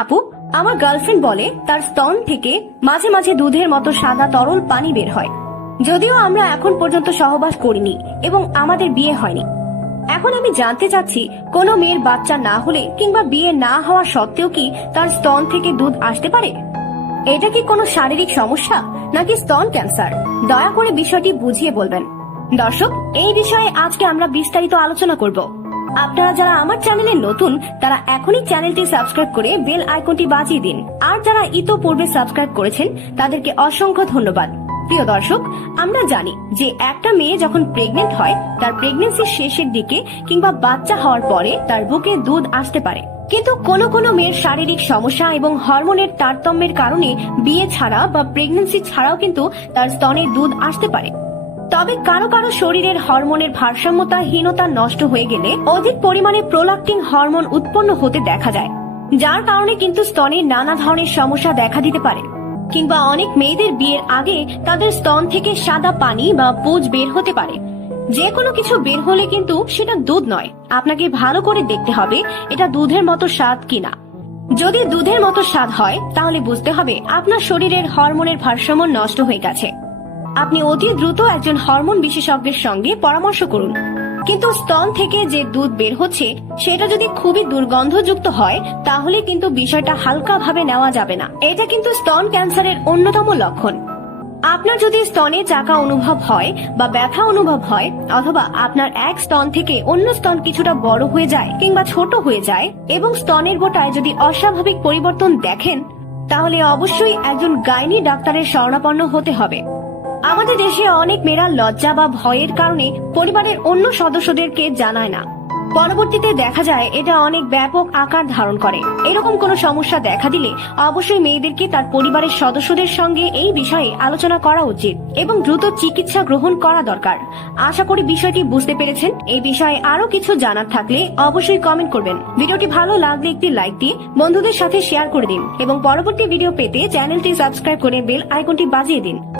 আপু, আমার গার্লফ্রেন্ড বলে তার স্তন থেকে মাঝে মাঝে দুধের মতো সাদা তরল পানি বের হয়। যদিও আমরা এখন পর্যন্ত সহবাস করিনি এবং আমাদের বিয়ে হয়নি। এখন আমি জানতে চাচ্ছি, কোনো মেয়ের বাচ্চা না হলে কিংবা বিয়ে না হওয়া সত্ত্বেও কি তার স্তন থেকে দুধ আসতে পারে? এটা কি কোনো শারীরিক সমস্যা, নাকি স্তন ক্যান্সার? দয়া করে বিষয়টি বুঝিয়ে বলবেন। দর্শক, এই বিষয়ে আজকে আমরা বিস্তারিত আলোচনা করব। আপনারা যারা আমার চ্যানেলে নতুন, তারা এখনই চ্যানেলটি সাবস্ক্রাইব করে বেল আইকনটি বাজিয়ে দিন। আর যারা ইতোপূর্বে সাবস্ক্রাইব করেছেন, তাদেরকে অসংখ্য ধন্যবাদ। প্রিয় দর্শক, আমরা জানি যে একটা মেয়ে যখন প্রেগনেন্ট হয়, তার প্রেগনেন্সির শেষের দিকে কিংবা বাচ্চা হওয়ার পরে তার বুকে দুধ আসতে পারে। কিন্তু কোনো কোনো মেয়ের শারীরিক সমস্যা এবং হরমোনের তারতম্যের কারণে বিয়ে ছাড়া বা প্রেগনেন্সি ছাড়াও কিন্তু তার স্তনে দুধ আসতে পারে। তবে কারও কারও শরীরের হরমোনের ভারসাম্যতা হীনতা নষ্ট হয়ে গেলে অধিক পরিমাণে প্রোলাক্টিন হরমোন উৎপন্ন হতে দেখা যায়, যার কারণে কিন্তু স্তনে নানা ধরনের সমস্যা দেখা দিতে পারে। কিংবা অনেক মেয়েদের বিয়ের আগে তাদের স্তন থেকে সাদা পানি বা পুজ বের হতে পারে। যে কোনো কিছু বের হলে কিন্তু সেটা দুধ নয়। আপনাকে ভালো করে দেখতে হবে এটা দুধের মতো স্বাদ কিনা। যদি দুধের মতো স্বাদ হয়, তাহলে বুঝতে হবে আপনার শরীরের হরমোনের ভারসাম্য নষ্ট হয়ে গেছে। আপনি অতি দ্রুত একজন হরমোন বিশেষজ্ঞের সঙ্গে পরামর্শ করুন। কিন্তু স্তন থেকে যে দুধ বের হচ্ছে, সেটা যদি খুবই দুর্গন্ধযুক্ত হয়, তাহলে কিন্তু বিষয়টা হালকা ভাবে নেওয়া যাবে না। এটা কিন্তু স্তন ক্যান্সারের অন্যতম লক্ষণ। আপনার যদি স্তনে চাকা অনুভব হয় বা ব্যথা অনুভব হয়, অথবা আপনার এক স্তন থেকে অন্য স্তন কিছুটা বড় হয়ে যায় কিংবা ছোট হয়ে যায়, এবং স্তনের গোটায় যদি অস্বাভাবিক পরিবর্তন দেখেন, তাহলে অবশ্যই একজন গাইনি ডাক্তারের শরণাপন্ন হতে হবে। আমাদের দেশে অনেক মেয়েরা লজ্জা বা ভয়ের কারণে পরিবারের অন্য সদস্যদেরকে জানায় না। পরবর্তীতে দেখা যায় এটা অনেক ব্যাপক আকার ধারণ করে। এরকম কোনো সমস্যা দেখা দিলে অবশ্যই মেয়েদেরকে তার পরিবারের সদস্যদের সঙ্গে এই বিষয়ে আলোচনা করা উচিত এবং দ্রুত চিকিৎসা গ্রহণ করা দরকার। আশা করি বিষয়টি বুঝতে পেরেছেন। এই বিষয়ে আরও কিছু জানার থাকলে অবশ্যই কমেন্ট করবেন। ভিডিওটি ভালো লাগলে একটি লাইক দিয়ে বন্ধুদের সাথে শেয়ার করে দিন এবং পরবর্তী ভিডিও পেতে চ্যানেলটি সাবস্ক্রাইব করে বেল আইকনটি বাজিয়ে দিন।